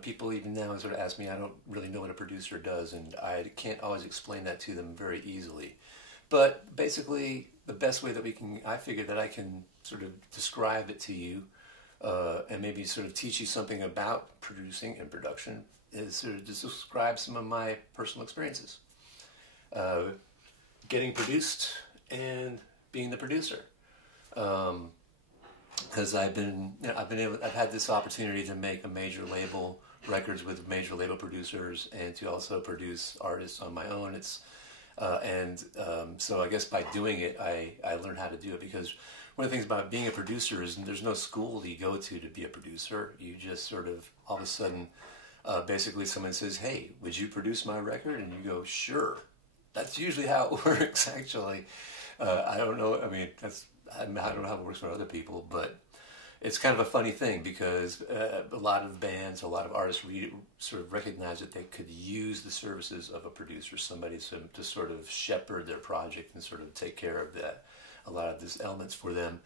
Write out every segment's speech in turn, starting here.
People even now sort of ask me, I don't really know what a producer does, and I can't always explain that to them very easily. But basically, the best way that I figure that I can sort of describe it to you, and maybe sort of teach you something about producing and production, is sort of just describe some of my personal experiences. Uh, Getting produced and being the producer. Because I've had this opportunity to make a major label records with major label producers, and to also produce artists on my own. So I guess by doing it, I learned how to do it, because one of the things about being a producer is there's no school you go to be a producer. You just sort of, all of a sudden, basically someone says, hey, would you produce my record? And you go, sure. That's usually how it works, actually. I don't know, I don't know how it works for other people, but it's kind of a funny thing, because a lot of bands, a lot of artists sort of recognize that they could use the services of a producer, somebody to sort of shepherd their project and sort of take care of a lot of these elements for them.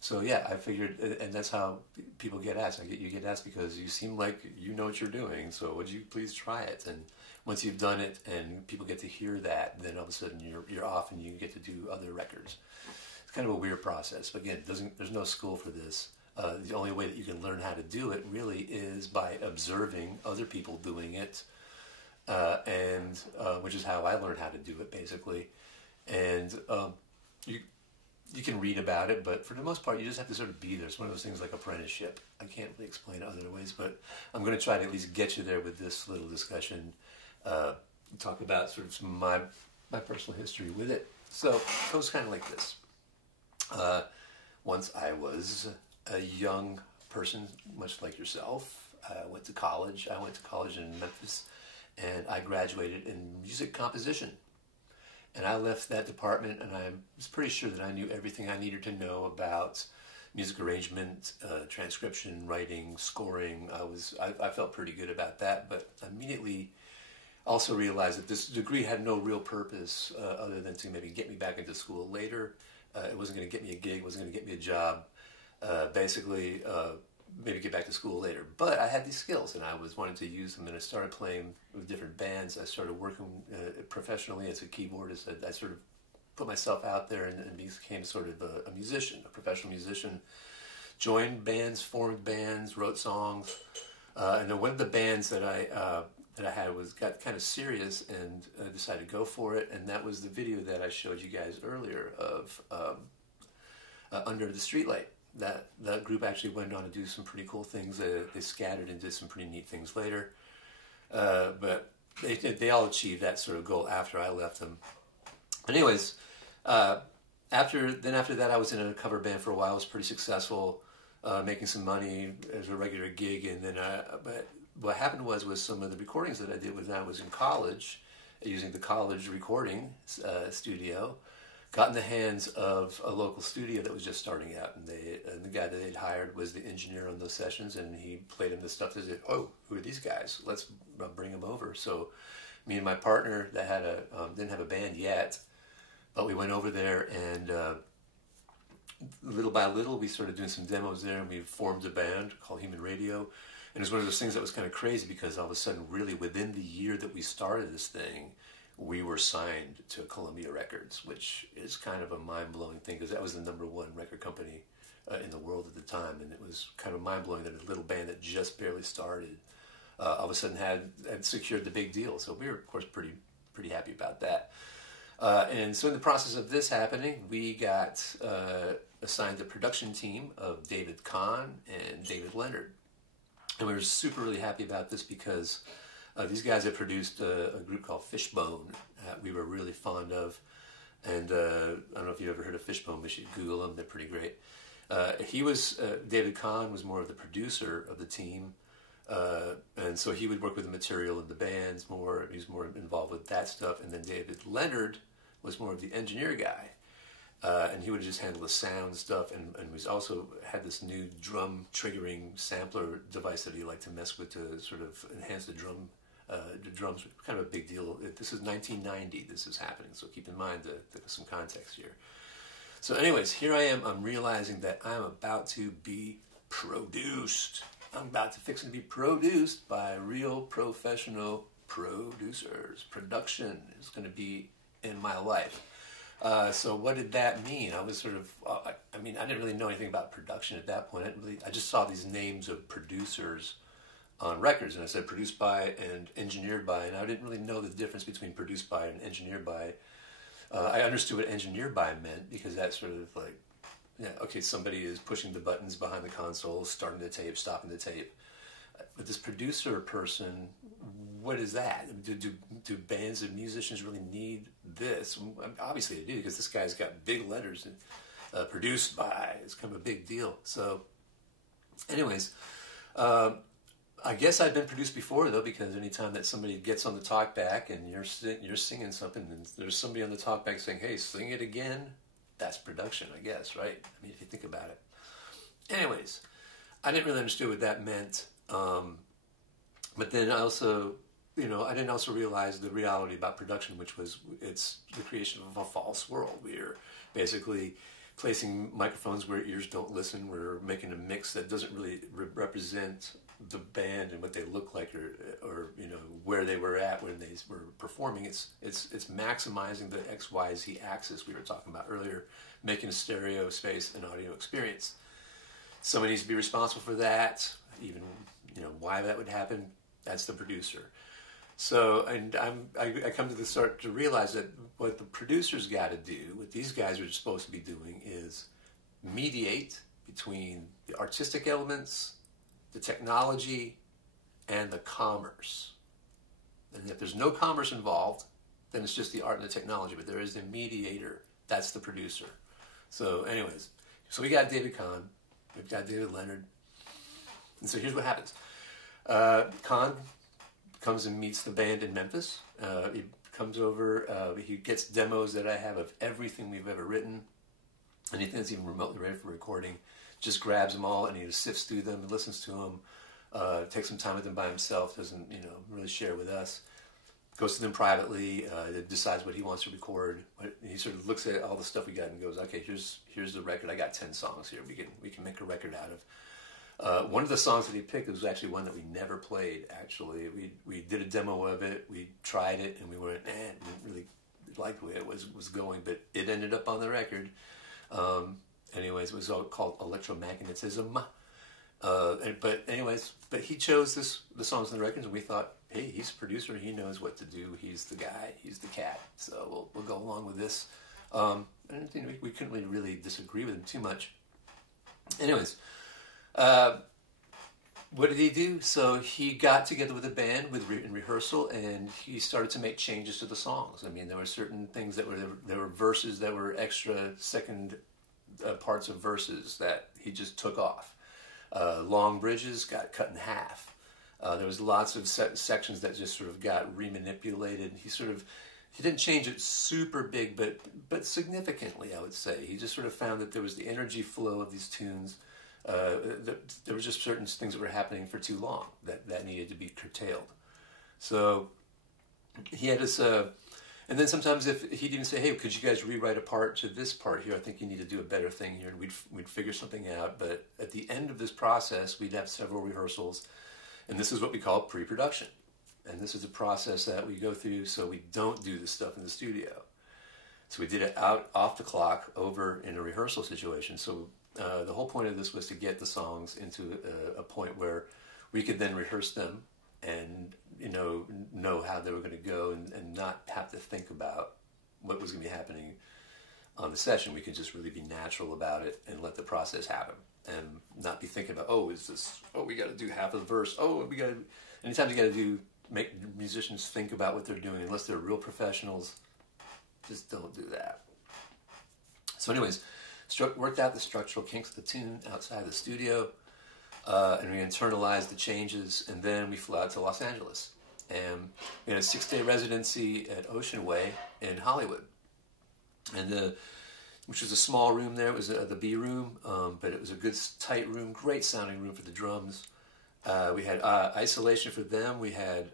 So yeah, I figured, and that's how people get asked. You get asked because you seem like you know what you're doing, so would you please try it? And once you've done it and people get to hear that, then all of a sudden you're off and you get to do other records. It's kind of a weird process. But again, there's no school for this. The only way that you can learn how to do it really is by observing other people doing it, and which is how I learned how to do it, basically. And you can read about it, but for the most part, you just have to sort of be there. It's one of those things like apprenticeship. I can't really explain it other ways, but I'm going to try to at least get you there with this little discussion. Talk about sort of some of my personal history with it. So it goes kind of like this. Once I was a young person, much like yourself. I went to college. I went to college in Memphis, and I graduated in music composition. And I left that department, and I was pretty sure that I knew everything I needed to know about music arrangement, transcription, writing, scoring. I felt pretty good about that, but immediately also realized that this degree had no real purpose other than to maybe get me back into school later. It wasn't going to get me a gig, it wasn't going to get me a job. Maybe get back to school later. But I had these skills, and I was wanting to use them, and I started playing with different bands. I started working professionally as a keyboardist. I sort of put myself out there and became sort of a musician, a professional musician. Joined bands, formed bands, wrote songs. And then one of the bands that I had got kind of serious and decided to go for it, and that was the video that I showed you guys earlier of Under the Streetlight. That group actually went on to do some pretty cool things. They scattered and did some pretty neat things later. But they all achieved that sort of goal after I left them. Anyways, after that, I was in a cover band for a while. I was pretty successful, making some money as a regular gig. And then, but what happened was some of the recordings that I did when I was in college, using the college recording studio, got in the hands of a local studio that was just starting out, and the guy that they'd hired was the engineer on those sessions, and he played him the stuff. They said, "Oh, who are these guys? Let's bring them over." So, me and my partner that didn't have a band yet, but we went over there, and little by little, we started doing some demos there, and we formed a band called Human Radio. And it was one of those things that was kind of crazy, because all of a sudden, really within the year that we started this thing, we were signed to Columbia Records, which is kind of a mind-blowing thing, because that was the #1 record company in the world at the time, and it was kind of mind-blowing that a little band that just barely started all of a sudden had secured the big deal. So we were, of course, pretty happy about that. And so in the process of this happening, we got assigned the production team of David Kahn and David Leonard. And we were really happy about this, because these guys had produced a group called Fishbone we were really fond of. And I don't know if you've ever heard of Fishbone, but you should Google them. They're pretty great. David Kahn was more of the producer of the team. And so he would work with the material and the bands more. He was more involved with that stuff. And then David Leonard was more of the engineer guy. And he would just handle the sound stuff, and we also had this new drum triggering sampler device that he liked to mess with to sort of enhance the drums. Kind of a big deal. This is 1990. This is happening, so keep in mind there's some context here. So anyways, here I am. I'm realizing that I'm about to be produced. I'm about to fix it to be produced by real professional producers. Production is going to be in my life. So what did that mean? I was sort of, I mean, I didn't really know anything about production at that point. I just saw these names of producers on records, and I said produced by and engineered by, and I didn't really know the difference between produced by and engineered by. I understood what engineered by meant, because that's sort of like, yeah, okay, somebody is pushing the buttons behind the console, starting the tape, stopping the tape. But this producer person, what is that? Do bands and musicians really need this? Obviously they do, because this guy's got big letters and produced by. It's kind of a big deal. So anyways, I guess I've been produced before, though, because anytime that somebody gets on the talkback and you're singing something and there's somebody on the talkback saying, hey, sing it again, that's production, I guess, right? I mean, if you think about it. Anyways, I didn't really understand what that meant. But then I also, you know, I didn't also realize the reality about production, which was it's the creation of a false world. We're basically placing microphones where ears don't listen. We're making a mix that doesn't really represent the band and what they look like, or you know, where they were at when they were performing. It's maximizing the XYZ axis we were talking about earlier, making a stereo space an audio experience. Somebody needs to be responsible for that. Even, you know, why that would happen, that's the producer. So, and I come to start to realize that what the producers got to do, what these guys are supposed to be doing, is mediate between the artistic elements, the technology, and the commerce. And if there's no commerce involved, then it's just the art and the technology. But there is a mediator. That's the producer. So anyways, so we got David Kahn. We've got David Leonard. And so here's what happens. Kahn comes and meets the band in Memphis. He comes over. He gets demos that I have of everything we've ever written. Anything that's even remotely ready for recording. Just grabs them all and he just sifts through them and listens to them. Takes some time with them by himself. Doesn't, you know, really share with us. Goes to them privately. Decides what he wants to record. He sort of looks at all the stuff we got and goes, "Okay, here's the record. I got 10 songs here. We can make a record out of." One of the songs that he picked was actually one that we never played. Actually, we did a demo of it. We tried it and we went, we didn't really like the way it was going, but it ended up on the record. Anyways, it was all called Electromagnetism. But he chose the songs on the records, and we thought, hey, he's a producer. He knows what to do. He's the guy. He's the cat. So we'll go along with this. I don't think we couldn't really disagree with him too much. Anyways, what did he do? So he got together with a band in rehearsal, and he started to make changes to the songs. I mean, there were certain things that there were verses that were extra second parts of verses that he just took off. Long bridges got cut in half. There was lots of sections that just sort of got remanipulated. He didn't change it super big, but significantly, I would say. He just sort of found that there was the energy flow of these tunes. There were just certain things that were happening for too long that needed to be curtailed. So he had us, and then sometimes if he'd even say, hey, could you guys rewrite a part to this part here? I think you need to do a better thing here. And we'd figure something out. But at the end of this process, we'd have several rehearsals. And this is what we call pre-production. And this is a process that we go through so we don't do this stuff in the studio. So we did it off the clock over in a rehearsal situation. So the whole point of this was to get the songs into a point where we could then rehearse them and know how they were going to go and not have to think about what was going to be happening on the session. We could just really be natural about it and let the process happen and not be thinking about, we got to do half of the verse. Anytime you got to make musicians think about what they're doing, unless they're real professionals, just don't do that. So anyways, worked out the structural kinks of the tune outside the studio, and we internalized the changes, and then we flew out to Los Angeles. And we had a 6-day residency at Ocean Way in Hollywood. And which was a small room there. It was the B room, but it was a good, tight room, great sounding room for the drums. We had isolation for them. We had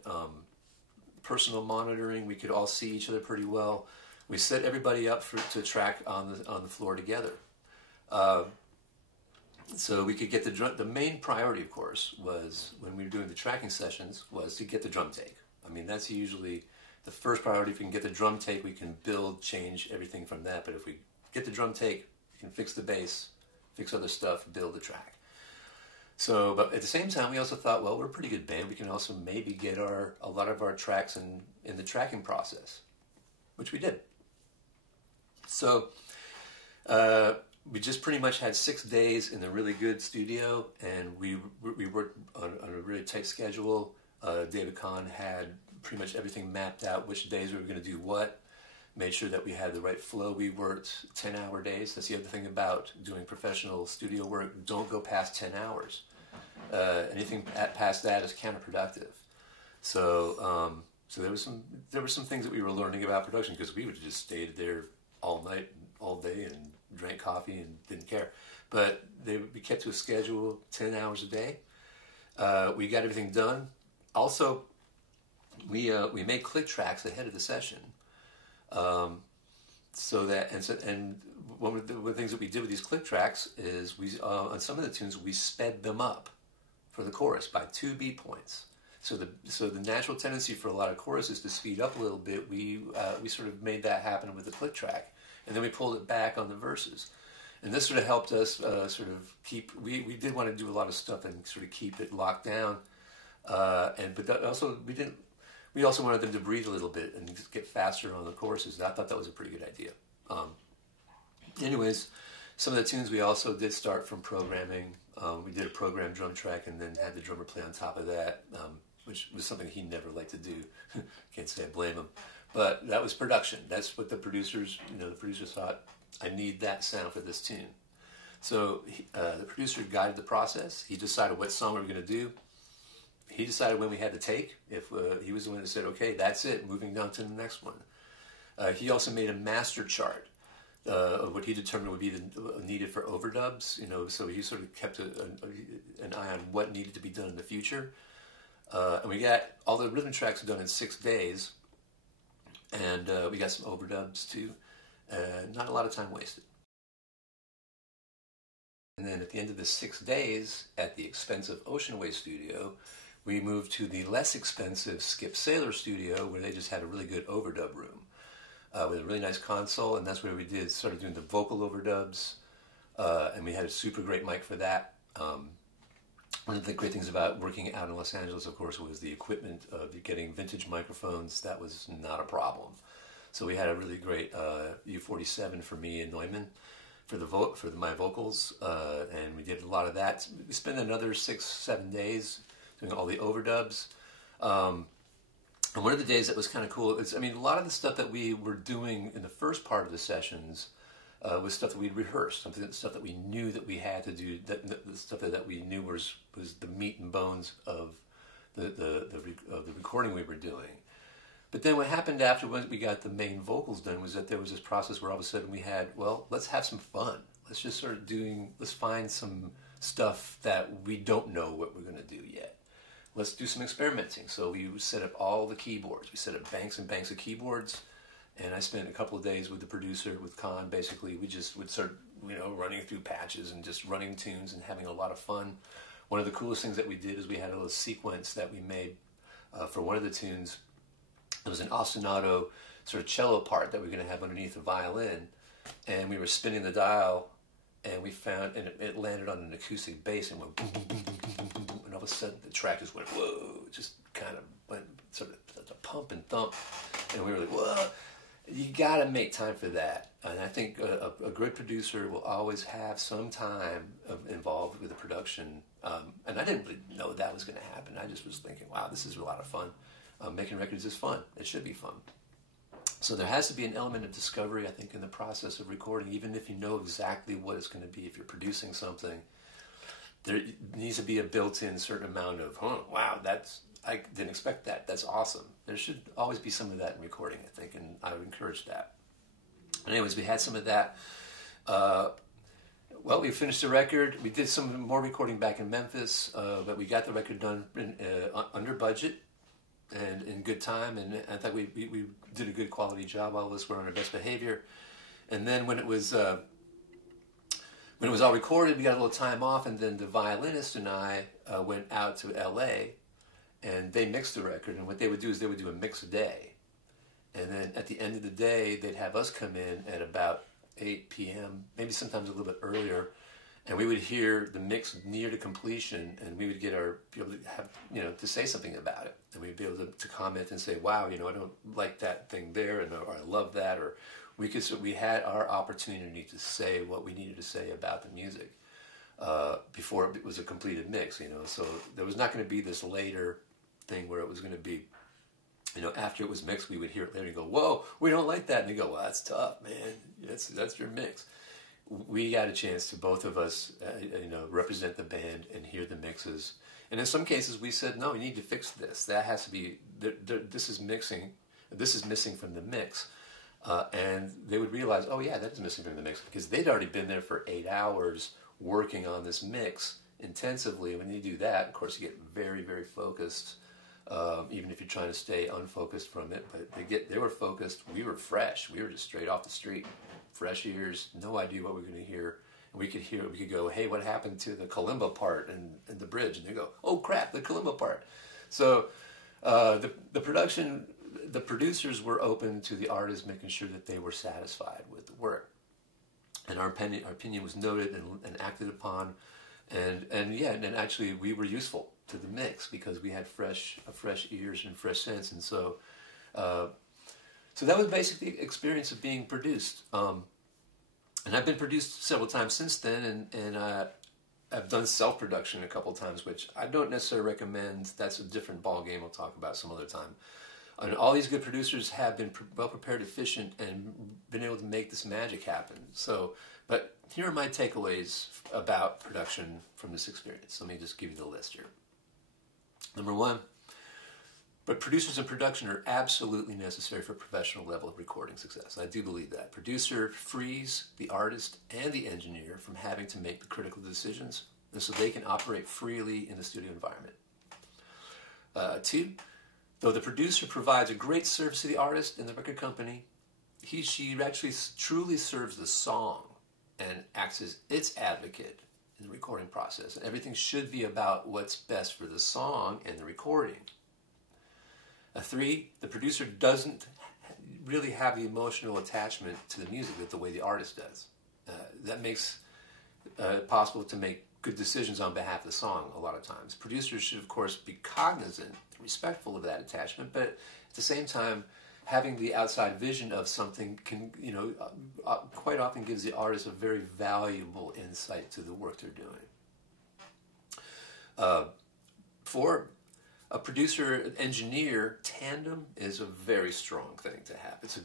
personal monitoring. We could all see each other pretty well. We set everybody up to track on the floor together. so we could get the drum. The main priority, of course, was when we were doing the tracking sessions, was to get the drum take. I mean, that's usually the first priority. If we can get the drum take, we can build, change everything from that. But if we get the drum take, we can fix the bass, fix other stuff, build the track. So, but at the same time, we also thought, well, we're a pretty good band. We can also maybe get a lot of our tracks in the tracking process, which we did. So, we just pretty much had 6 days in a really good studio, and we worked on a really tight schedule. David Kahn had pretty much everything mapped out, which days we were going to do what, made sure that we had the right flow. We worked 10-hour days. That's the other thing about doing professional studio work. Don't go past 10 hours. Anything past that is counterproductive. So, so there were some things that we were learning about production, because we would just stayed there all night, all day, and drank coffee and didn't care. But we kept to a schedule, 10 hours a day. We got everything done. Also, we made click tracks ahead of the session, so that and one of the things that we did with these click tracks is we on some of the tunes we sped them up for the chorus by 2 beat points. So the natural tendency for a lot of choruses to speed up a little bit. We sort of made that happen with the click track, and then we pulled it back on the verses. And this sort of helped us sort of keep. We did want to do a lot of stuff and sort of keep it locked down. But that also we also wanted them to breathe a little bit and just get faster on the choruses. And I thought that was a pretty good idea. Anyways, some of the tunes we also did start from programming. We did a programmed drum track and then had the drummer play on top of that, which was something he never liked to do. Can't say I blame him. But that was production. That's what the producers thought, I need that sound for this tune. So the producer guided the process. He decided what song we were going to do. He decided when we had to take. If he was the one that said, okay, that's it, moving down to the next one. He also made a master chart of what he determined would be needed for overdubs. So he sort of kept an eye on what needed to be done in the future. And we got all the rhythm tracks done in 6 days. And we got some overdubs too. Not a lot of time wasted. And then at the end of the 6 days, at the expensive Ocean Way studio, we moved to the less expensive Skip Sailor studio, where they just had a really good overdub room with a really nice console, and that's where we started doing the vocal overdubs, and we had a super great mic for that. One of the great things about working out in Los Angeles, of course, was the equipment of getting vintage microphones. That was not a problem. So we had a really great U47 for me and Neumann for my vocals, and we did a lot of that. We spent another 6-7 days doing all the overdubs. And one of the days that was kind of cool is, a lot of the stuff that we were doing in the first part of the sessions was stuff that we'd rehearsed, stuff that we knew that we had to do, the stuff that we knew was the meat and bones of the recording we were doing. But then what happened after when we got the main vocals done was that there was this process where all of a sudden we had, well, let's have some fun. Let's just start let's find some stuff that we don't know what we're going to do yet. Let's do some experimenting. So we set up all the keyboards. We set up banks and banks of keyboards. And I spent a couple of days with the producer, with Khan. Basically, we just would start, running through patches and just running tunes and having a lot of fun. One of the coolest things that we did is we had a little sequence that we made for one of the tunes. It was an ostinato sort of cello part that we were going to have underneath the violin, and we were spinning the dial, and we found, and it landed on an acoustic bass and went boom, boom, boom, boom, boom, boom, boom, and all of a sudden the track just went whoa, just kind of went sort of a pump and thump, and we were like, whoa. You got to make time for that, and I think a great producer will always have some time involved with the production, and I didn't really know that was going to happen. I just was thinking, wow, this is a lot of fun. Making records is fun. It should be fun. So there has to be an element of discovery, I think, in the process of recording, even if you know exactly what it's going to be. If you're producing something, there needs to be a built-in certain amount of, wow, I didn't expect that. That's awesome. There should always be some of that in recording, I think, and I would encourage that. But anyways, we had some of that. Well, we finished the record. We did some more recording back in Memphis, but we got the record done under budget and in good time, and I thought we did a good quality job. All of us were on our best behavior. And then when it was when it was all recorded, we got a little time off, and then the violinist and I went out to L.A., and they mixed the record. And what they would do is they would do a mix a day. And then at the end of the day, they'd have us come in at about 8 p.m., maybe sometimes a little bit earlier, and we would hear the mix near to completion, and we would be able to have, to say something about it. And we'd be able to comment and say, wow, I don't like that thing there, or I love that, or we had our opportunity to say what we needed to say about the music before it was a completed mix, So there was not going to be this later thing where it was going to be, after it was mixed, we would hear it later and go, whoa, we don't like that. And they go, well, that's tough, man. That's your mix. We got a chance to, both of us, represent the band and hear the mixes. And in some cases, we said, no, we need to fix this. That has to be, this is missing from the mix. And they would realize, oh, yeah, that is missing from the mix, because they'd already been there for 8 hours working on this mix intensively. When you do that, of course, you get very, very focused. Even if you're trying to stay unfocused from it, but they were focused. We were fresh. We were just straight off the street, fresh ears, no idea what we were going to hear. And we could go, hey, what happened to the kalimba part and the bridge? And they go, oh crap, the kalimba part. So the producers were open to the artists making sure that they were satisfied with the work, and our opinion was noted and acted upon, and actually we were useful to the mix because we had fresh ears and fresh sense. And so that was basically the experience of being produced. And I've been produced several times since then, and I've done self-production a couple times, which I don't necessarily recommend. That's a different ball game we'll talk about some other time. And all these good producers have been well-prepared, efficient, and been able to make this magic happen. So, but here are my takeaways about production from this experience. Let me just give you the list here. Number one, but producers in production are absolutely necessary for professional level of recording success. I do believe that. Producer frees the artist and the engineer from having to make the critical decisions, and so they can operate freely in the studio environment. Two, though the producer provides a great service to the artist and the record company, she actually truly serves the song and acts as its advocate in the recording process. And everything should be about what's best for the song and the recording. Three, the producer doesn't really have the emotional attachment to the music that the way the artist does. That makes it possible to make good decisions on behalf of the song a lot of times. Producers should, of course, be cognizant, respectful of that attachment, but at the same time, having the outside vision of something can, quite often gives the artist a very valuable insight to the work they're doing. Four, a producer-engineer tandem is a very strong thing to have. It's a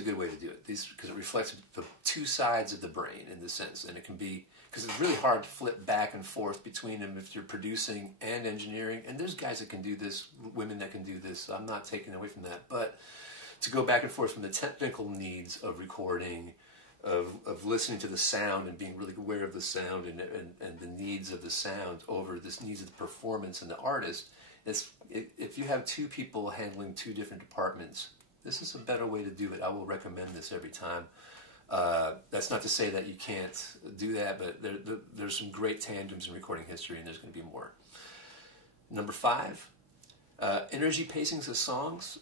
good way to do it. Because it reflects the two sides of the brain in this sense, and it can be, because it's really hard to flip back and forth between them if you're producing and engineering. And there's guys that can do this, women that can do this. I'm not taking away from that, but to go back and forth from the technical needs of recording, of listening to the sound and being really aware of the sound and the needs of the sound over this needs of the performance and the artist. If you have two people handling two different departments, this is a better way to do it. I will recommend this every time. That's not to say that you can't do that, but there's some great tandems in recording history, and there's going to be more. Number five, energy pacings of songs,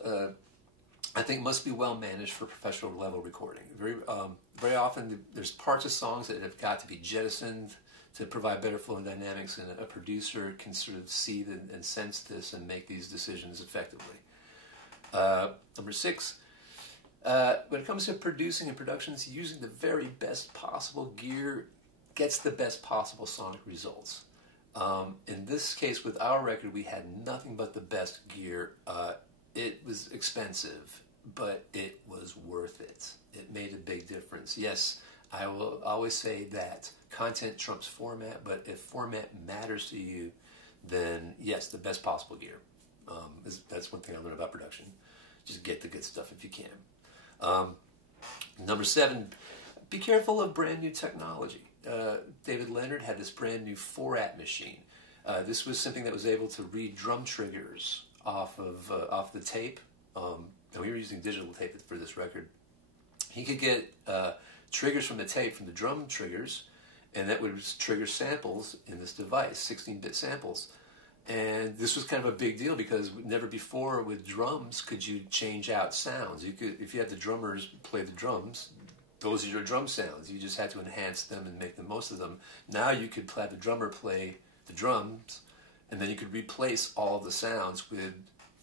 I think must be well managed for professional level recording. Very often there's parts of songs that have got to be jettisoned to provide better flow and dynamics, and a producer can sort of see and sense this and make these decisions effectively. Number six, when it comes to producing and productions, using the very best possible gear gets the best possible sonic results. In this case, with our record, we had nothing but the best gear. It was expensive, but it was worth it. It made a big difference. Yes, I will always say that content trumps format, but if format matters to you, then yes, the best possible gear. That's one thing I learned about production. Just get the good stuff if you can. Number seven, be careful of brand new technology. David Leonard had this brand new 4-at machine. This was something that was able to read drum triggers off the tape. And we were using digital tape for this record. He could get triggers from the tape, from the drum triggers, and that would trigger samples in this device, 16-bit samples. And this was kind of a big deal because never before with drums could you change out sounds. You could, if you had the drummers play the drums, those are your drum sounds. You just had to enhance them and make the most of them. Now you could have the drummer play the drums, and then you could replace all of the sounds with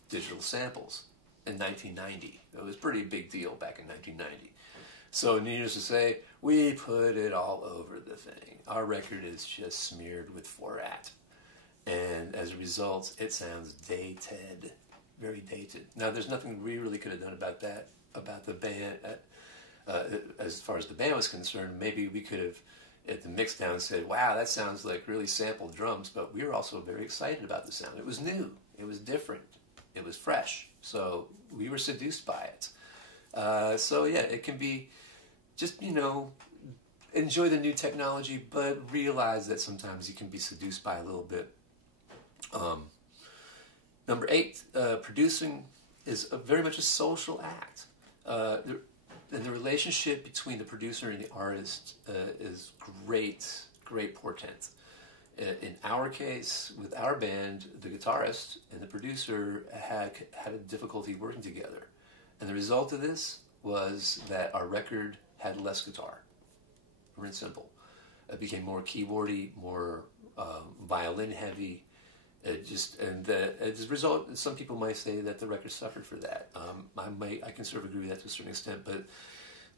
digital samples in 1990. It was a pretty big deal back in 1990. So needless to say, we put it all over the thing. Our record is just smeared with 4-at. And as a result, it sounds dated, very dated. Now, there's nothing we really could have done about that, about the band. As far as the band was concerned, maybe we could have, at the mix down, said, wow, that sounds like really sampled drums, but we were also very excited about the sound. It was new, it was different, it was fresh, so we were seduced by it. So yeah, it can be just, you know, enjoy the new technology, but realize that sometimes you can be seduced by a little bit. Number 8, producing is very much a social act. And the relationship between the producer and the artist is great portent. In our case, with our band, the guitarist and the producer had a difficulty working together. And the result of this was that our record had less guitar. Pure and simple. It became more keyboardy, more violin heavy. As a result, some people might say that the record suffered for that. I can sort of agree with that to a certain extent, but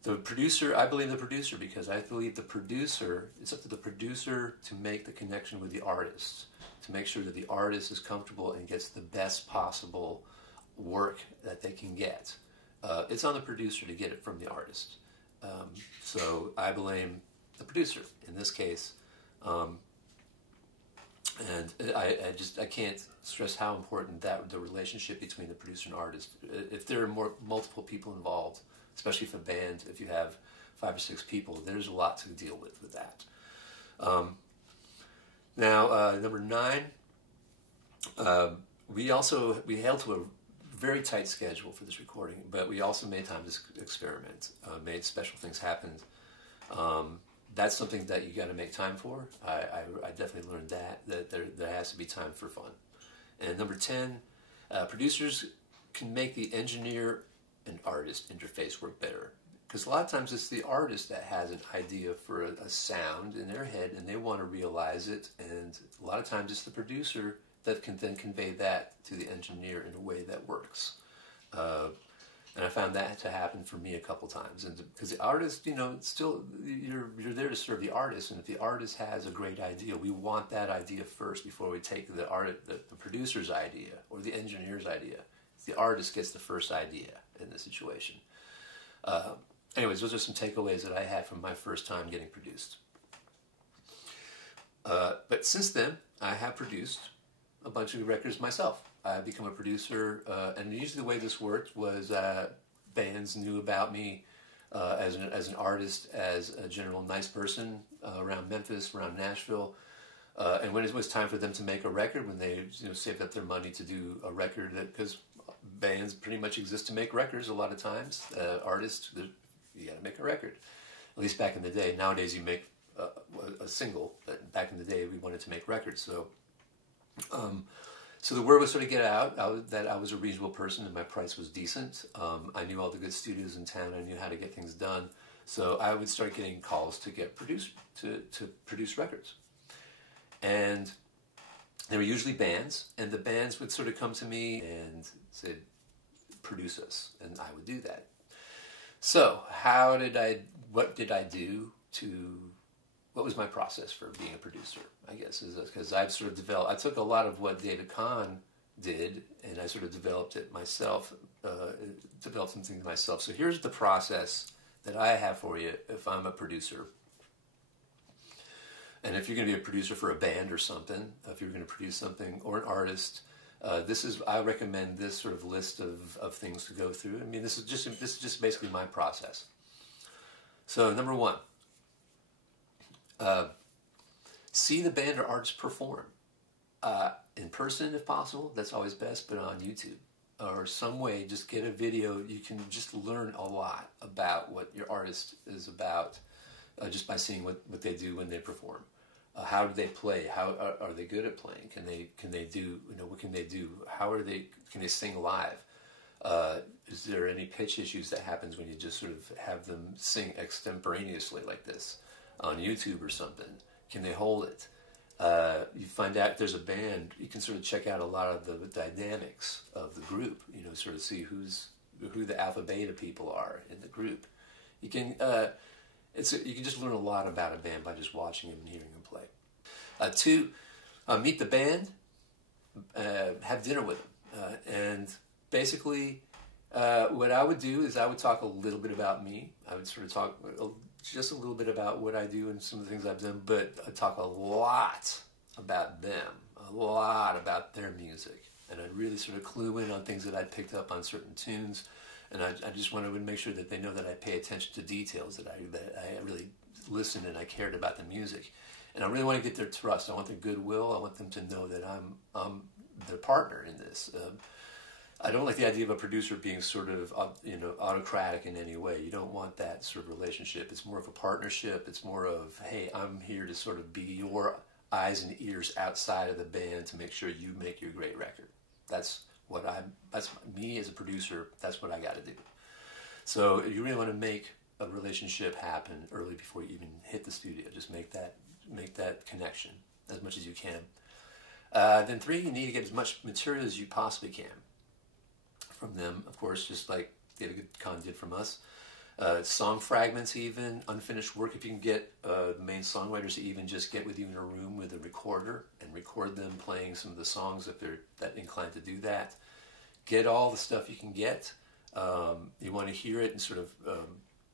the producer, I blame the producer because I believe the producer, it's up to the producer to make the connection with the artist, to make sure that the artist is comfortable and gets the best possible work that they can get. It's on the producer to get it from the artist. So I blame the producer in this case. And I can't stress how important that the relationship between the producer and artist. If there are multiple people involved, especially if a band, if you have 5 or 6 people, there's a lot to deal with that. Now, number 9, we held to a very tight schedule for this recording, but we also made time to experiment, made special things happen. That's something that you got to make time for. I definitely learned that there has to be time for fun. And number 10, producers can make the engineer and artist interface work better. Because a lot of times it's the artist that has an idea for a sound in their head and they want to realize it. And a lot of times it's the producer that can then convey that to the engineer in a way that works. And I found that to happen for me a couple times. And because the artist, you know, still you're there to serve the artist, and if the artist has a great idea, we want that idea first before we take the producer's idea or the engineer's idea. The artist gets the first idea in the situation. Anyways, those are some takeaways that I had from my first time getting produced. But since then, I have produced a bunch of records myself. I become a producer, and usually the way this worked was bands knew about me as an artist, as a general nice person around Memphis, around Nashville, and when it was time for them to make a record, when they saved up their money to do a record, because bands pretty much exist to make records a lot of times. Artists, you got to make a record. At least back in the day. Nowadays you make a single, but back in the day we wanted to make records. So the word would sort of get out that I was a reasonable person and my price was decent. I knew all the good studios in town. I knew how to get things done. So I would start getting calls to get to produce records. And they were usually bands, and the bands would sort of come to me and say, produce us, and I would do that. So what did I do what was my process for being a producer, I guess, is because I've sort of developed, I took a lot of what David Kahn did, and I sort of developed it myself, developed something myself. So here's the process that I have for you if I'm a producer. And if you're going to be a producer for a band or something, if you're going to produce something, or an artist, I recommend this sort of list of things to go through. I mean, this is just basically my process. So number 1, see the band or artist perform in person if possible. That's always best, but on YouTube or some way, just get a video. You can just learn a lot about what your artist is about just by seeing what they do when they perform. How do they play? How are they good at playing? Can they do, what can they do? Can they sing live? Is there any pitch issues that happens when you just sort of have them sing extemporaneously like this on YouTube or something? Can they hold it? You find out if there's a band, you can sort of check out a lot of the dynamics of the group, sort of see who the alpha beta people are in the group. You can you can just learn a lot about a band by just watching them and hearing them play. Two, meet the band, have dinner with them, and basically what I would do is I would talk a little bit about me. I would sort of talk just a little bit about what I do and some of the things I've done, but I talk a lot about them, a lot about their music, and I'd really sort of clue in on things that I'd picked up on certain tunes, and I just wanted to make sure that they know that I pay attention to details, that I really listened and I cared about the music, and I really want to get their trust. I want their goodwill. I want them to know that I'm their partner in this. I don't like the idea of a producer being sort of, autocratic in any way. You don't want that sort of relationship. It's more of a partnership. It's more of, hey, I'm here to sort of be your eyes and ears outside of the band to make sure you make your great record. That's me as a producer. That's what I got to do. So you really want to make a relationship happen early before you even hit the studio. Just make that connection as much as you can. Then three, you need to get as much material as you possibly can from them, of course, just like David Kahn did from us. Song fragments, even unfinished work. If you can get the main songwriters to even just get with you in a room with a recorder and record them playing some of the songs if they're that inclined to do that. Get all the stuff you can get. You want to hear it and sort of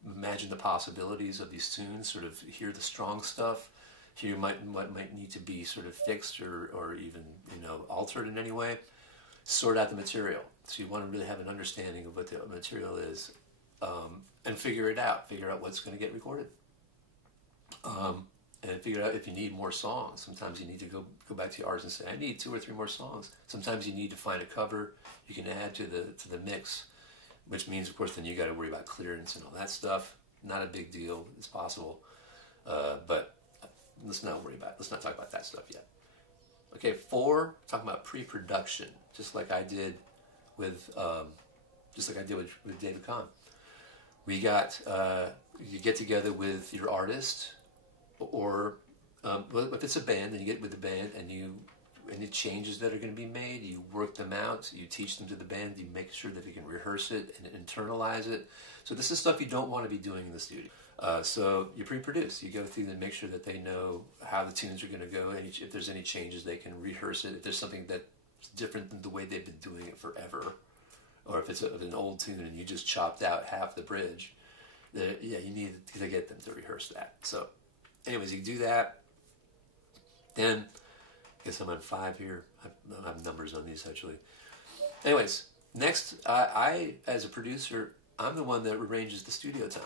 imagine the possibilities of these tunes. Sort of hear the strong stuff. Hear what might need to be sort of fixed or even altered in any way. Sort out the material. So you want to really have an understanding of what the material is, and figure it out. Figure out what's going to get recorded, and figure out if you need more songs. Sometimes you need to go back to your artist and say, I need 2 or 3 more songs. Sometimes you need to find a cover you can add to the mix, which means, of course, then you got to worry about clearance and all that stuff. Not a big deal. It's possible, but let's not talk about that stuff yet. Okay, 4, talking about pre-production, just like I did with David Kahn. We got you get together with your artist, or if it's a band, then you get with the band and any changes that are going to be made, you work them out, you teach them to the band, you make sure that they can rehearse it and internalize it. So this is stuff you don't want to be doing in the studio. So you pre-produce. You go through and make sure that they know how the tunes are going to go, and if there's any changes, they can rehearse it. If there's something that's different than the way they've been doing it forever, or if it's an old tune and you just chopped out half the bridge, you need to get them to rehearse that. So anyways, you do that. Then, I guess I'm on 5 here. I don't have numbers on these, actually. Anyways, next, I as a producer, I'm the one that arranges the studio time.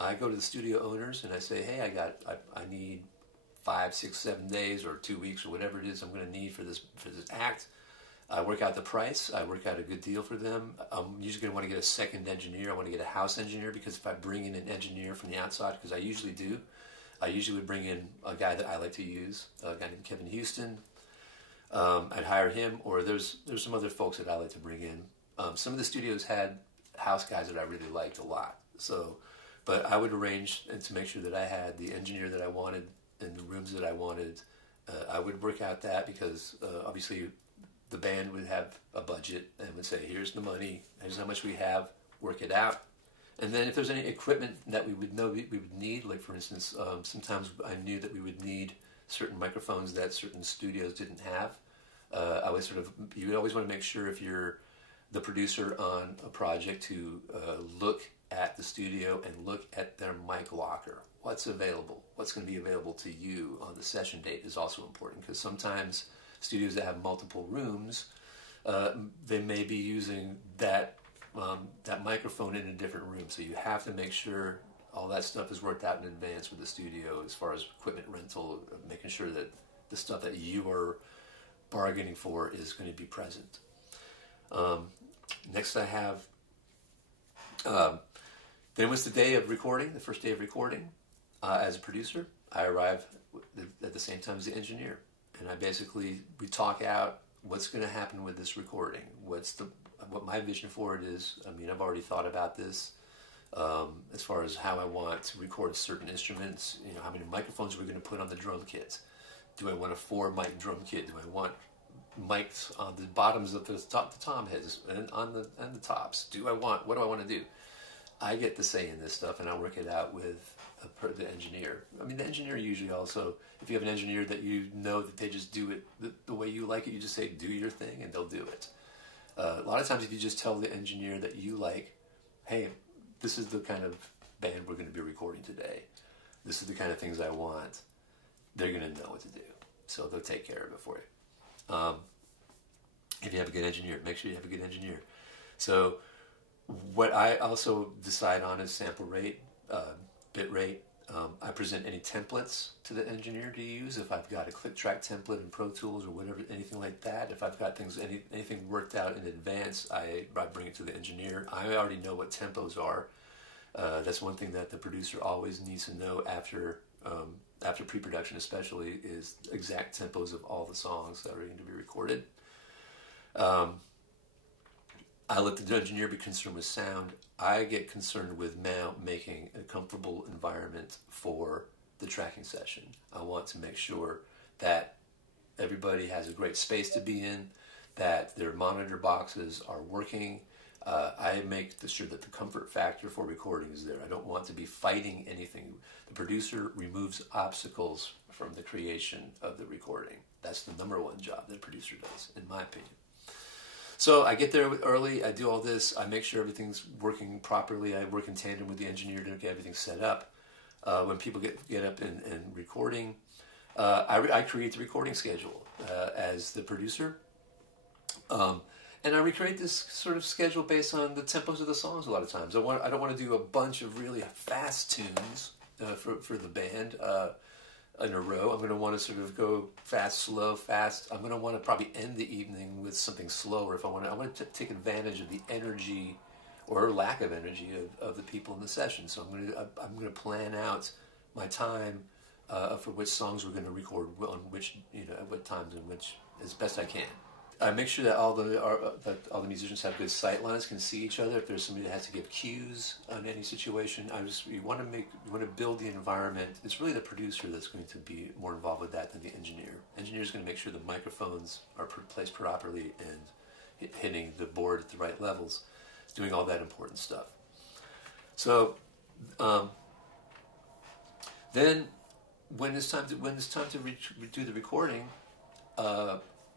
I go to the studio owners and I say, hey, I need 5, 6, 7 days or 2 weeks or whatever it is I'm going to need for this act. I work out the price. I work out a good deal for them. I'm usually going to want to get a second engineer. I want to get a house engineer, because if I bring in an engineer from the outside, because I usually do, I usually would bring in a guy that I like to use, a guy named Kevin Houston. I'd hire him, or there's some other folks that I like to bring in. Some of the studios had house guys that I really liked a lot. But I would arrange and to make sure that I had the engineer that I wanted in the rooms that I wanted. I would work out that, because obviously the band would have a budget and would say, here's the money, here's how much we have, work it out. And then if there's any equipment that we would know we would need, like for instance, sometimes I knew that we would need certain microphones that certain studios didn't have. You would always want to make sure, if you're the producer on a project, to look at the studio and look at their mic locker. What's available? What's going to be available to you on the session date is also important, because sometimes studios that have multiple rooms, they may be using that microphone in a different room. So you have to make sure all that stuff is worked out in advance with the studio, as far as equipment rental, making sure that the stuff that you are bargaining for is going to be present. Next I have, then was the day of recording, the first day of recording. As a producer, I arrive at the same time as the engineer, and we talk out what's going to happen with this recording. What my vision for it is. I mean, I've already thought about this as far as how I want to record certain instruments. You know, how many microphones we're going to put on the drum kits. Do I want a 4-mic drum kit? Do I want mics on the bottoms of the tom heads and on the tops? What do I want to do? I get to say in this stuff, and I work it out with the engineer. I mean, the engineer usually also, if you have an engineer that you know that they just do it the way you like it, you just say, do your thing, and they'll do it. A lot of times if you just tell the engineer that you like, hey, this is the kind of band we're going to be recording today. This is the kind of things I want. They're going to know what to do. So they'll take care of it for you. If you have a good engineer, make sure you have a good engineer. So what I also decide on is sample rate, bit rate. I present any templates to the engineer to use. If I've got a click track template in Pro Tools or whatever, anything like that. If I've got anything worked out in advance, I bring it to the engineer. I already know what tempos are. That's one thing that the producer always needs to know after pre-production, especially, is exact tempos of all the songs that are going to be recorded. I let the engineer be concerned with sound. I get concerned with now making a comfortable environment for the tracking session. I want to make sure that everybody has a great space to be in, that their monitor boxes are working. I make sure that the comfort factor for recording is there. I don't want to be fighting anything. The producer removes obstacles from the creation of the recording. That's the number one job that a producer does, in my opinion. So I get there early, I do all this, I make sure everything's working properly, I work in tandem with the engineer to get everything set up. When people get up and recording, I create the recording schedule as the producer. And I recreate this sort of schedule based on the tempos of the songs a lot of times. I don't want to do a bunch of really fast tunes for the band in a row. I'm going to want to sort of go fast, slow, fast. I'm going to want to probably end the evening with something slower. I want to take advantage of the energy or lack of energy of the people in the session. So I'm going to plan out my time for which songs we're going to record on which, at what times and which as best I can. I make sure that all the musicians have good sight lines, can see each other. If there's somebody that has to give cues on any situation, you want to build the environment. It's really the producer that's going to be more involved with that than the engineer. Engineer is going to make sure the microphones are placed properly and hitting the board at the right levels, doing all that important stuff. So then, when it's time to do the recording.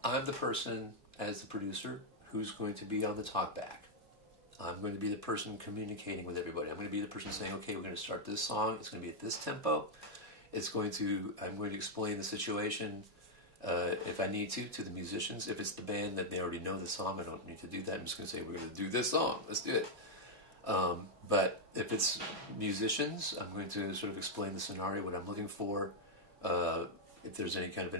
I'm the person, as the producer, who's going to be on the talkback. I'm going to be the person communicating with everybody. I'm going to be the person saying, okay, we're going to start this song. It's going to be at this tempo. I'm going to explain the situation, if I need to the musicians. If it's the band that they already know the song, I don't need to do that. I'm just going to say, we're going to do this song. Let's do it. But if it's musicians, I'm going to sort of explain the scenario, what I'm looking for. If there's any kind of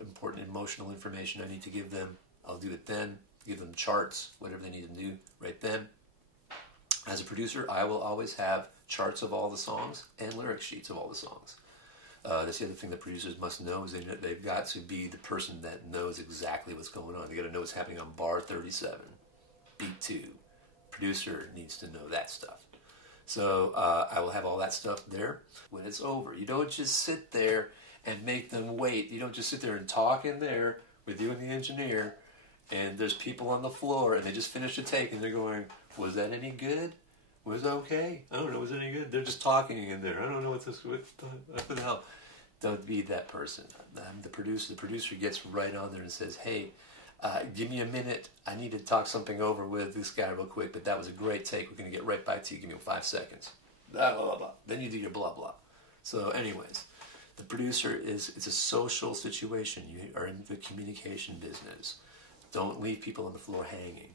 important emotional information I need to give them, I'll do it then. Give them charts, whatever they need to do right then. As a producer, I will always have charts of all the songs and lyric sheets of all the songs. That's the other thing that producers must know, is they've got to be the person that knows exactly what's going on. They got to know what's happening on bar 37, beat 2. Producer needs to know that stuff. So I will have all that stuff there when it's over. You don't just sit there and make them wait. You don't just sit there and talk in there with you and the engineer, and there's people on the floor, and they just finished a take, and they're going, was that any good? Was it okay? I don't know, was it any good? They're just talking in there. I don't know what the hell. Don't be that person. I'm the producer. The producer gets right on there and says, hey, give me a minute. I need to talk something over with this guy real quick, but that was a great take. We're going to get right back to you. Give me 5 seconds. Blah, blah, blah, blah. Then you do your blah, blah. So anyways, the producer it's a social situation. You are in the communication business. Don't leave people on the floor hanging.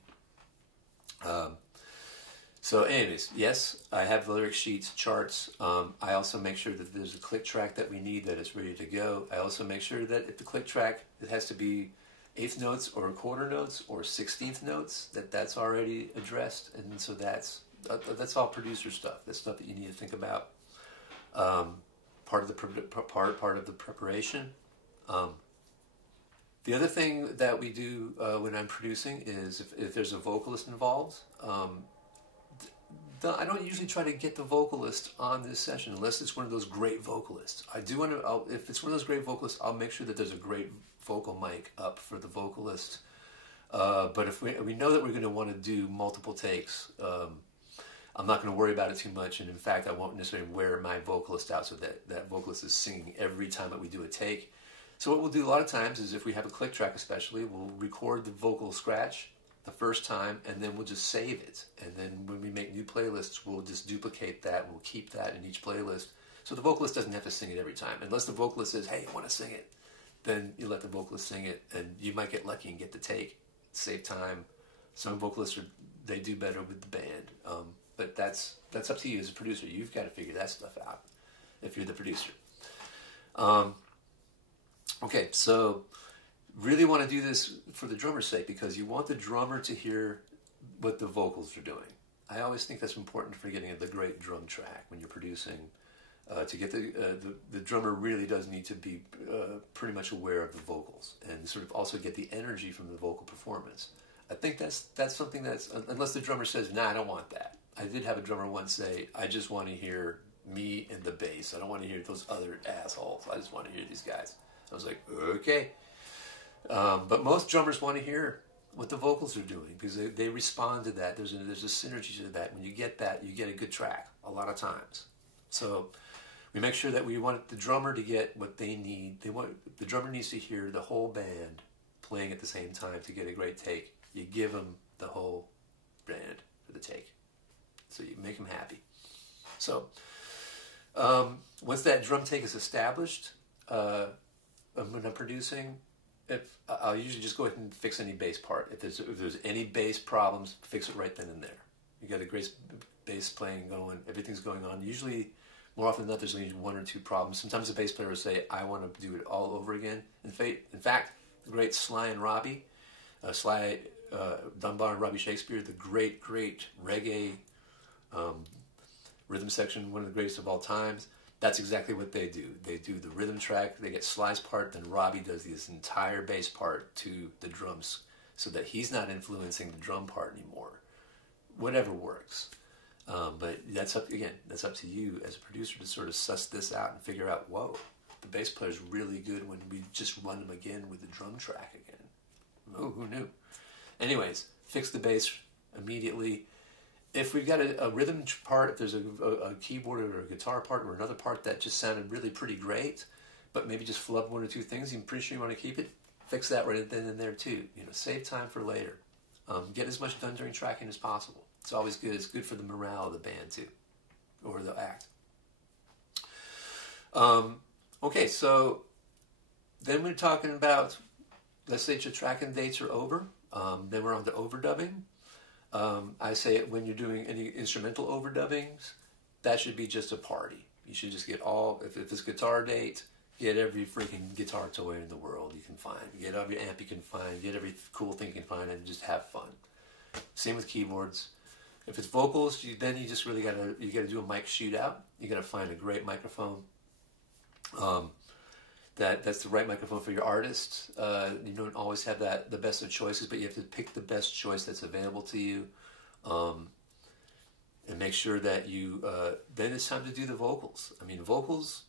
So anyways, yes, I have lyric sheets, charts. I also make sure that there's a click track that we need, that it's ready to go. I also make sure that if the click track, it has to be 1/8 notes or quarter notes or 16th notes, that's already addressed. And so that's all producer stuff. That's stuff that you need to think about. part of the preparation. The other thing that we do when I'm producing is if there's a vocalist involved, I don't usually try to get the vocalist on this session unless it's one of those great vocalists. I do want to, if it's one of those great vocalists, I'll make sure that there's a great vocal mic up for the vocalist. But if we know that we're going to want to do multiple takes, I'm not going to worry about it too much. And in fact, I won't necessarily wear my vocalist out so that that vocalist is singing every time that we do a take. So what we'll do a lot of times is if we have a click track especially, we'll record the vocal scratch the first time and then we'll just save it. And then when we make new playlists, we'll just duplicate that. We'll keep that in each playlist. So the vocalist doesn't have to sing it every time. Unless the vocalist says, hey, I want to sing it. Then you let the vocalist sing it and you might get lucky and get the take. Save time. Some vocalists, they do better with the band. But that's up to you as a producer. You've got to figure that stuff out if you're the producer. Okay, so really want to do this for the drummer's sake because you want the drummer to hear what the vocals are doing. I always think that's important for getting the great drum track when you're producing. To get the drummer really does need to be pretty much aware of the vocals and sort of also get the energy from the vocal performance. I think that's something that's, unless the drummer says, nah, I don't want that. I did have a drummer once say, I just want to hear me and the bass. I don't want to hear those other assholes. I just want to hear these guys. I was like, okay. But most drummers want to hear what the vocals are doing because they respond to that. There's a synergy to that. When you get that, you get a good track a lot of times. So we make sure that we want the drummer to get what they need. The drummer needs to hear the whole band playing at the same time to get a great take. You give them the whole band for the take. So you make them happy. So once that drum take is established, when I'm producing, I'll usually just go ahead and fix any bass part. If there's any bass problems, fix it right then and there. You got a great bass playing going, everything's going on. Usually, more often than not, there's only one or two problems. Sometimes the bass player will say, I want to do it all over again. In fact, the great Sly and Robbie, Sly Dunbar and Robbie Shakespeare, the great reggae rhythm section, one of the greatest of all times. That's exactly what they do. They do the rhythm track, they get Sly's part, then Robbie does this entire bass part to the drums so that he's not influencing the drum part anymore. Whatever works. But that's up to you as a producer to sort of suss this out and figure out, whoa, the bass player's really good when we just run them again with the drum track again. Oh, who knew? Anyways, fix the bass immediately. If we've got a rhythm part, if there's a keyboard or a guitar part or another part that just sounded really pretty great, but maybe just flub one or two things, you're pretty sure you want to keep it, fix that right then and there too. Save time for later. Get as much done during tracking as possible. It's always good. It's good for the morale of the band too, or the act. Okay, so then we're talking about, let's say your tracking dates are over. Then we're on to overdubbing. I say it when you're doing any instrumental overdubbings, that should be just a party. You should just get if it's guitar date, get every freaking guitar toy in the world you can find. Get every amp you can find, get every cool thing you can find, and just have fun. Same with keyboards. If it's vocals, then you just really gotta do a mic shootout. You gotta find a great microphone. That's the right microphone for your artist. You don't always have the best of choices, but you have to pick the best choice that's available to you, and make sure that you. Then it's time to do the vocals. I mean, vocals.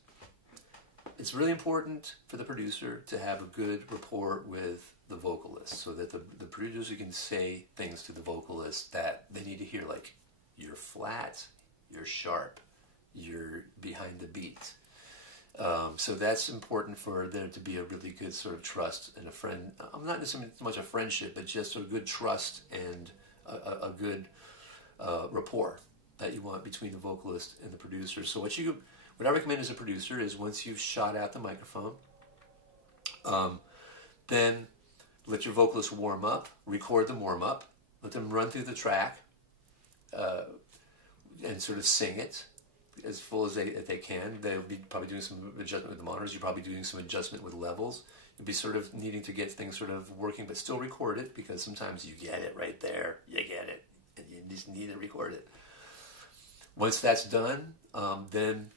It's really important for the producer to have a good rapport with the vocalist, so that the producer can say things to the vocalist that they need to hear, like you're flat, you're sharp, you're behind the beat. So that's important for there to be a really good sort of trust and I'm not necessarily so much a friendship, but just a good trust and a good rapport that you want between the vocalist and the producer. So what I recommend as a producer is once you've shot out the microphone, then let your vocalist warm up, record them warm up, let them run through the track, and sort of sing it as full as they can. They'll be probably doing some adjustment with the monitors. You're probably doing some adjustment with levels. You'll be sort of needing to get things sort of working, but still record it, because sometimes you get it right there. You get it, and you just need to record it. Once that's done, then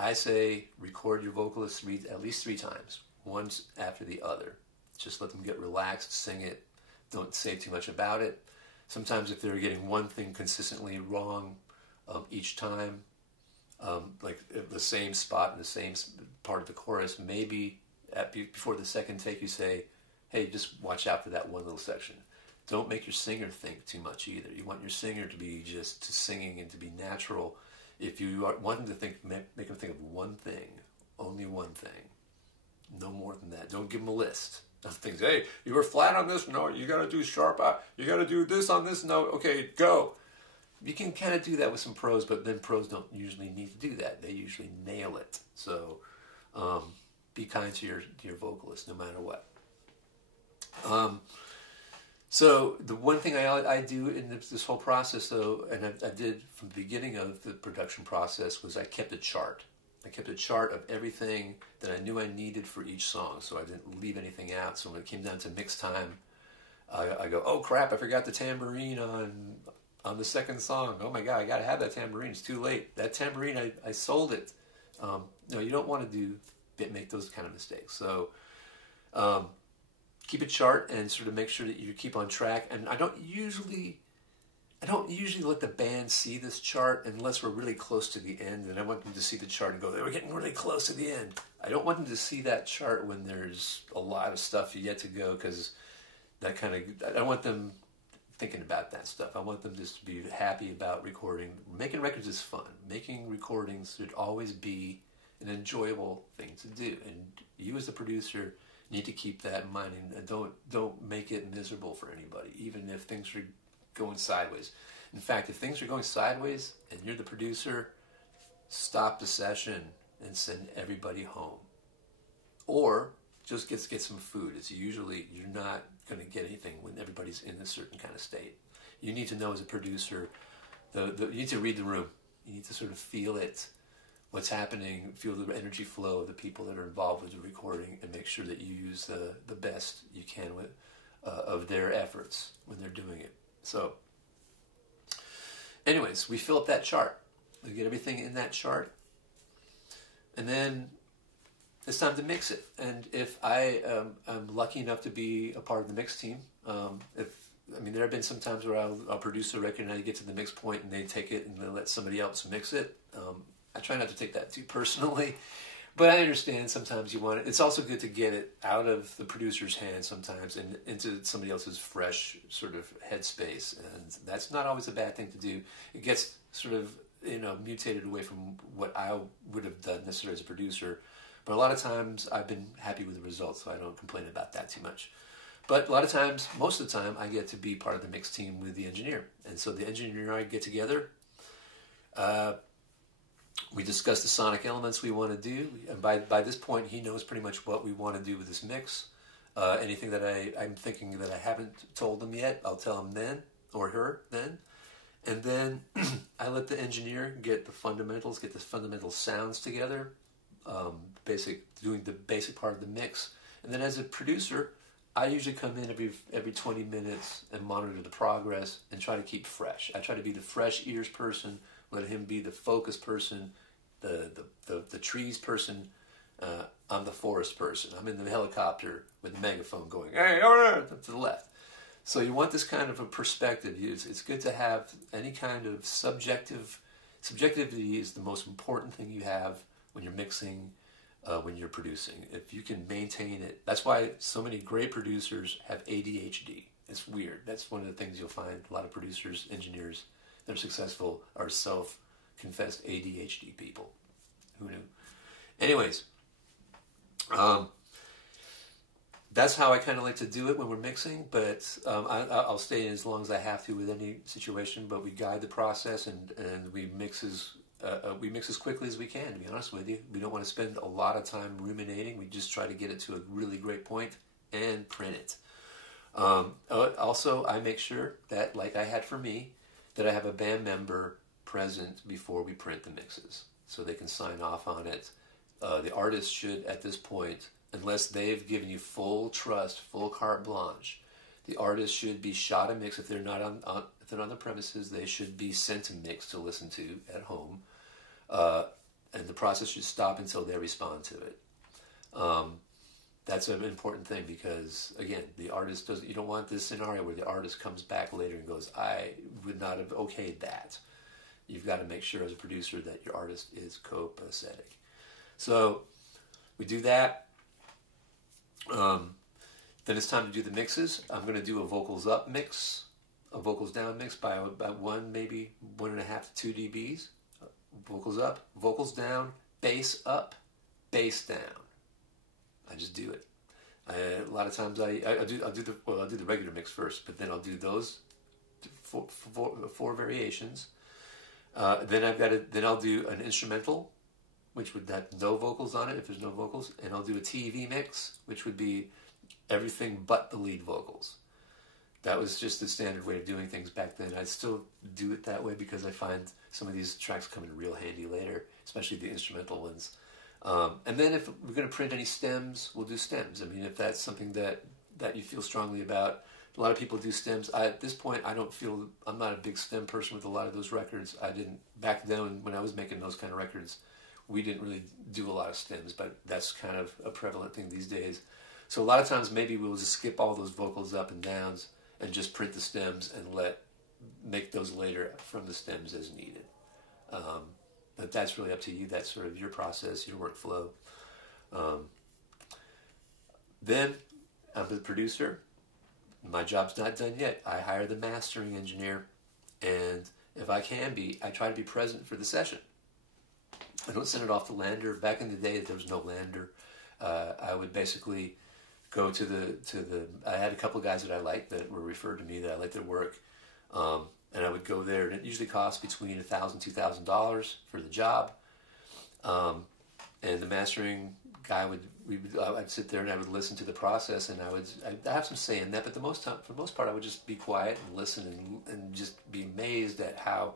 I say record your vocalists at least 3 times, once after the other. Just let them get relaxed, sing it. Don't say too much about it. Sometimes if they're getting one thing consistently wrong each time, like the same spot in the same part of the chorus, maybe before the second take you say, hey, just watch out for that one little section. Don't make your singer think too much either. You want your singer to be just singing and to be natural. If you want them to think, make them think of one thing, only one thing. No more than that. Don't give them a list of things. Hey, you were flat on this note. You got to do sharp. You got to do this on this note. Okay, go. You can kind of do that with some pros, but then pros don't usually need to do that. They usually nail it. So be kind to your vocalist no matter what. So the one thing I do in this whole process, though, and I did from the beginning of the production process, was I kept a chart. I kept a chart of everything that I knew I needed for each song, so I didn't leave anything out. So when it came down to mix time, I go, oh crap, I forgot the tambourine on the second song. Oh my God, I got to have that tambourine. It's too late. That tambourine, I sold it. No, you don't want to make those kind of mistakes. So keep a chart and sort of make sure that you keep on track. And I don't usually let the band see this chart unless we're really close to the end, and I want them to see the chart and go, we're getting really close to the end. I don't want them to see that chart when there's a lot of stuff yet to go, because I don't want them thinking about that stuff. I want them just to be happy about recording. Making records is fun. Making recordings should always be an enjoyable thing to do, and you as the producer need to keep that in mind, and don't make it miserable for anybody, even if things are going sideways. In fact, if things are going sideways and you're the producer, stop the session and send everybody home, or just get some food. It's usually, you're not going to get anything when everybody's in a certain kind of state. You need to know as a producer, you need to read the room. You need to sort of feel it, what's happening, feel the energy flow of the people that are involved with the recording, and make sure that you use the best you can with of their efforts when they're doing it. So anyways, we fill up that chart. We get everything in that chart, and then it's time to mix it. And if I am lucky enough to be a part of the mix team, there have been some times where I'll produce a record and I get to the mix point and they take it and they let somebody else mix it. I try not to take that too personally, but I understand sometimes you want it. It's also good to get it out of the producer's hands sometimes and into somebody else's fresh sort of headspace, and that's not always a bad thing to do. It gets sort of mutated away from what I would have done necessarily as a producer, but a lot of times I've been happy with the results, so I don't complain about that too much. But a lot of times, most of the time, I get to be part of the mix team with the engineer, and so the engineer and I get together. We discuss the sonic elements we want to do, and by this point, he knows pretty much what we want to do with this mix. Anything that I'm thinking that I haven't told him yet, I'll tell him then, or her then. And then I let the engineer get the fundamental sounds together, doing the basic part of the mix. And then as a producer, I usually come in every 20 minutes and monitor the progress and try to keep fresh. I try to be the fresh ears person, let him be the focus person, the trees person. I'm the forest person. I'm in the helicopter with the megaphone going, hey, to the left. So you want this kind of a perspective. It's good to have any kind of subjectivity is the most important thing you have when you're mixing, when you're producing. If you can maintain it, that's why so many great producers have ADHD. It's weird. That's one of the things you'll find. A lot of producers, engineers that are successful are self-confessed ADHD people. Who knew? Anyways, that's how I kind of like to do it when we're mixing, but I'll stay in as long as I have to with any situation, but we guide the process and we mix as quickly as we can, to be honest with you. We don't want to spend a lot of time ruminating. We just try to get it to a really great point and print it. Also, I make sure that, like I had for me, that I have a band member present before we print the mixes, so they can sign off on it. The artist should, at this point, unless they've given you full trust, full carte blanche, the artist should be shot a mix. If they're not on the premises, they should be sent a mix to listen to at home. and the process should stop until they respond to it. That's an important thing because, again, the artist doesn't. You don't want this scenario where the artist comes back later and goes, "I would not have okayed that." You've got to make sure as a producer that your artist is copacetic. So we do that. Then it's time to do the mixes. I'm going to do a vocals up mix, a vocals down mix by about 1, maybe 1.5 to 2 dBs. Vocals up, vocals down, bass up, bass down. I just do it. A lot of times I'll do the regular mix first, but then I'll do those four variations. Then I'll do an instrumental, which would have no vocals on it if there's no vocals, and I'll do a TV mix, which would be everything but the lead vocals. That was just the standard way of doing things back then. I still do it that way because I find some of these tracks come in real handy later, especially the instrumental ones. And then if we're going to print any stems, we'll do stems. I mean, if that's something that you feel strongly about. A lot of people do stems. At this point, I'm not a big stem person with a lot of those records. I didn't, back then when I was making those kind of records, we didn't really do a lot of stems, but that's kind of a prevalent thing these days. So a lot of times maybe we'll just skip all those vocals up and downs and just print the stems and make those later from the stems as needed. But that's really up to you. That's sort of your process, your workflow. Then I'm the producer. My job's not done yet. I hire the mastering engineer, and if I can be, I try to be present for the session. I don't send it off to Lander. Back in the day, there was no Lander. I would basically go to the. I had a couple of guys that I liked that were referred to me that I liked their work, and I would go there. And it usually cost between $1,000 and $2,000 for the job. And the mastering guy I'd sit there and I would listen to the process, and I'd have some say in that. But for the most part, I would just be quiet and listen and just be amazed at how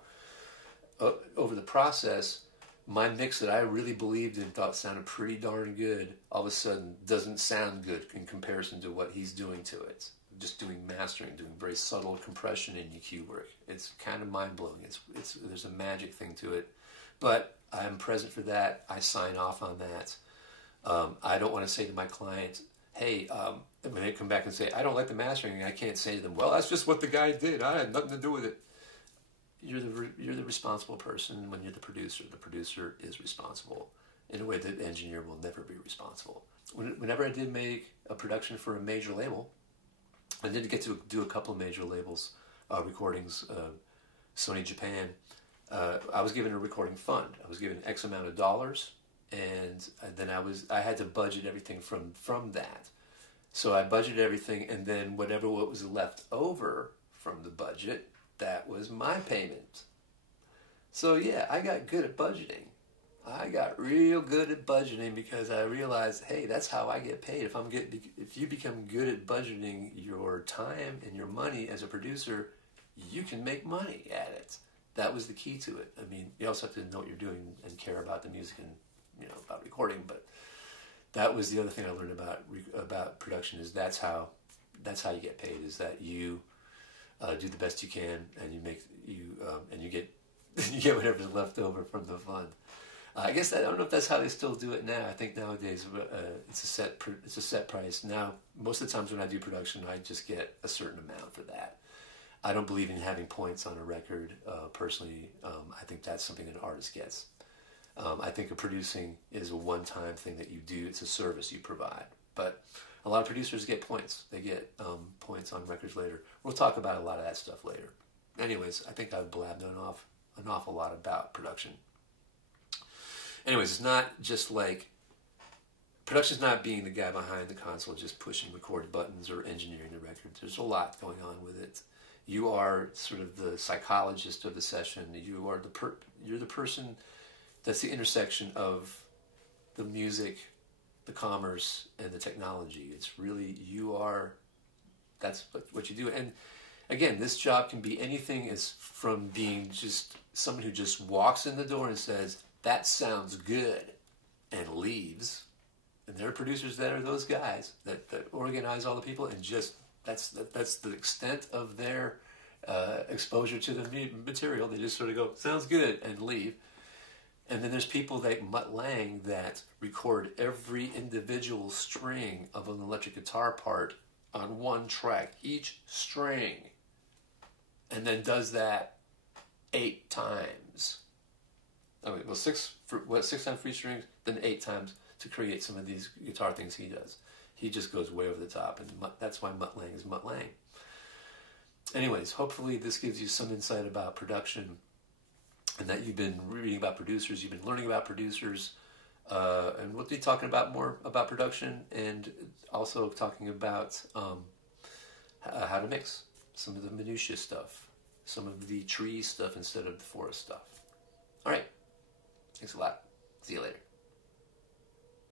over the process, my mix that I really believed in, thought sounded pretty darn good, all of a sudden doesn't sound good in comparison to what he's doing to it. Just doing mastering, doing very subtle compression and EQ work. It's kind of mind-blowing. There's a magic thing to it. But I'm present for that. I sign off on that. I don't want to say to my client, hey, when they come back and say, I don't like the mastering, I can't say to them, well, that's just what the guy did. I had nothing to do with it. You're the responsible person when you're the producer. The producer is responsible in a way that the engineer will never be responsible. Whenever I did make a production for a major label, I did get to do a couple of major labels recordings, Sony Japan. I was given a recording fund. I was given X amount of dollars, and then I had to budget everything from that. So I budgeted everything, and then what was left over from the budget, that was my payment. So yeah, I got good at budgeting. I got real good at budgeting because I realized, hey, that's how I get paid. If you become good at budgeting your time and your money as a producer, you can make money at it. That was the key to it. I mean, you also have to know what you're doing and care about the music and about recording. But that was the other thing I learned about production is that's how you get paid. Is that you do the best you can and you get you get whatever's left over from the fund. I guess I don't know if that's how they still do it now. I think nowadays it's a set price. Now, most of the times when I do production, I just get a certain amount for that. I don't believe in having points on a record. Personally, I think that's something an artist gets. I think producing is a one-time thing that you do. It's a service you provide. But a lot of producers get points. They get points on records later. We'll talk about a lot of that stuff later. Anyways, I think I've blabbed an awful lot about production. Anyways, it's not just like, production's not being the guy behind the console just pushing record buttons or engineering the record. There's a lot going on with it. You are sort of the psychologist of the session. You're the person that's the intersection of the music, the commerce, and the technology. It's really, that's what you do. And again, this job can be anything as from being just someone who just walks in the door and says, that sounds good, and leaves. And there are producers that are those guys that organize all the people, and just that's the extent of their exposure to the material. They just sort of go, sounds good, and leave. And then there's people like Mutt Lange that record every individual string of an electric guitar part on one track, each string, and then does that 8 times. Okay, well, six on free strings, then 8 times to create some of these guitar things he does. He just goes way over the top, and that's why Mutt Lange is Mutt Lange. Anyways, hopefully this gives you some insight about production, and that you've been reading about producers, you've been learning about producers, and we'll be talking about more about production, and also talking about how to mix some of the minutiae stuff, some of the tree stuff instead of the forest stuff. All right. Thanks a lot. See you later.